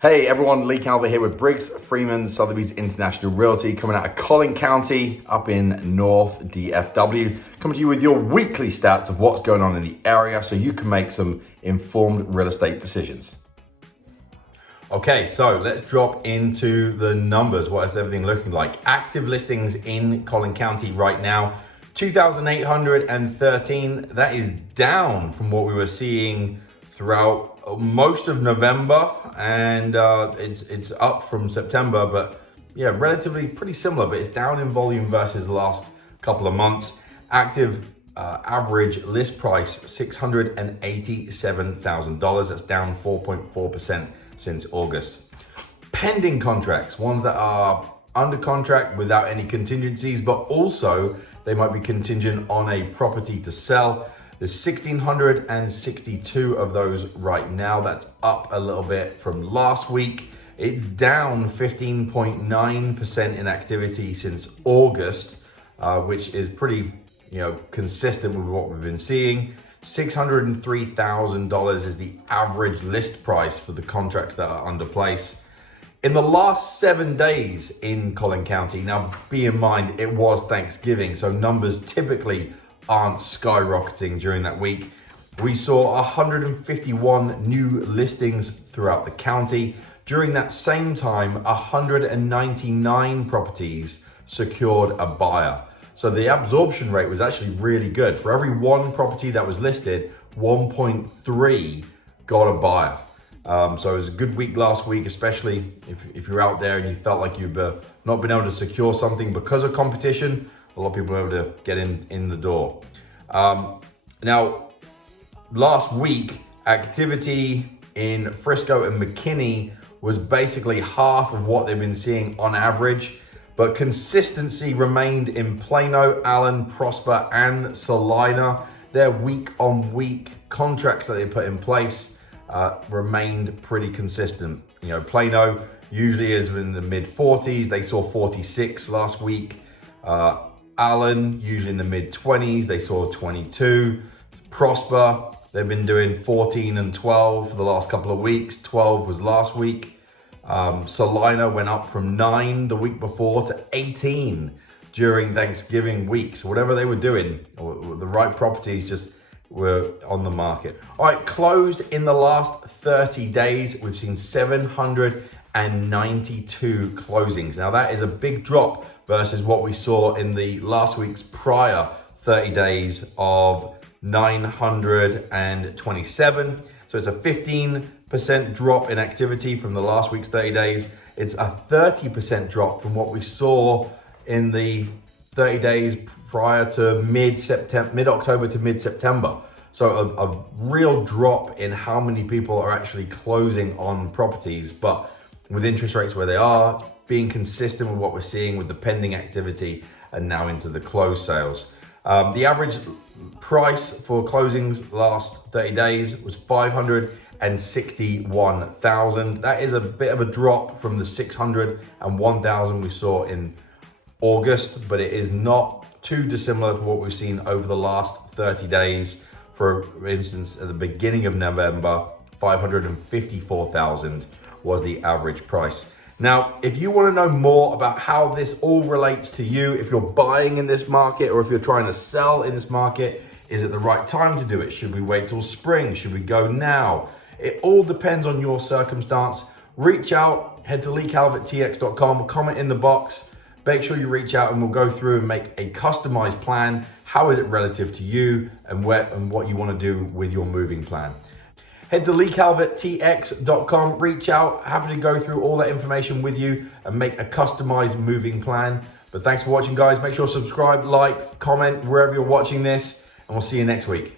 Hey everyone, Leigh Calvert here with Briggs, Freeman, Sotheby's International Realty, coming out of Collin County up in North DFW, coming to you with your weekly stats of what's going on in the area so you can make some informed real estate decisions. Okay, so let's drop into the numbers. What is everything looking like? Active listings in Collin County right now, 2,813. That is down from what we were seeing throughout most of November, and it's up from September, but yeah, relatively pretty similar, but it's down in volume versus the last couple of months. Active average list price, $687,000. That's down 4.4% since August. Pending contracts, ones that are under contract without any contingencies, but also they might be contingent on a property to sell. There's 1,662 of those right now. That's up a little bit from last week. It's down 15.9% in activity since August, which is pretty, consistent with what we've been seeing. $603,000 is the average list price for the contracts that are under place. In the last 7 days in Collin County, now be in mind, it was Thanksgiving, so numbers typically aren't skyrocketing during that week. We saw 151 new listings throughout the county. During that same time, 199 properties secured a buyer. So the absorption rate was actually really good. For every one property that was listed, 1.3 got a buyer. So it was a good week last week, especially if you're out there and you felt like you've not been able to secure something because of competition. A lot of people were able to get in the door. Now, last week, activity in Frisco and Mckinney was basically half of what they've been seeing on average, but consistency remained in Plano, Allen, Prosper, and Celina. Their week-on-week contracts that they put in place remained pretty consistent. Plano usually is in the mid-40s. They saw 46 last week. Allen, usually in the mid-20s, they saw 22. Prosper, they've been doing 14 and 12 for the last couple of weeks. 12 was last week. Celina went up from 9 the week before to 18 during Thanksgiving week. So whatever they were doing, the right properties just were on the market. All right, closed in the last 30 days. We've seen 792 closings. Now that is a big drop versus what we saw in the last week's prior 30 days of 927. So it's a 15% drop in activity from the last week's 30 days. It's a 30% drop from what we saw in the 30 days prior to mid-October to mid-September. So a real drop in how many people are actually closing on properties, but with interest rates where they are, it's being consistent with what we're seeing with the pending activity and now into the closed sales. The average price for closings last 30 days was $561,000. That is a bit of a drop from the $601,000 we saw in August, but it is not too dissimilar from what we've seen over the last 30 days. For instance, at the beginning of November, $554,000 was the average price. Now, if you want to know more about how this all relates to you, if you're buying in this market or if you're trying to sell in this market, is it the right time to do it? Should we wait till spring? Should we go now? It all depends on your circumstance. Reach out, head to leigcalverttx.com, comment in the box. Make sure you reach out and we'll go through and make a customized plan. How is it relative to you and what you want to do with your moving plan? Head to leigcalverttx.com, reach out, happy to go through all that information with you and make a customized moving plan. But thanks for watching, guys. Make sure to subscribe, like, comment wherever you're watching this, and we'll see you next week.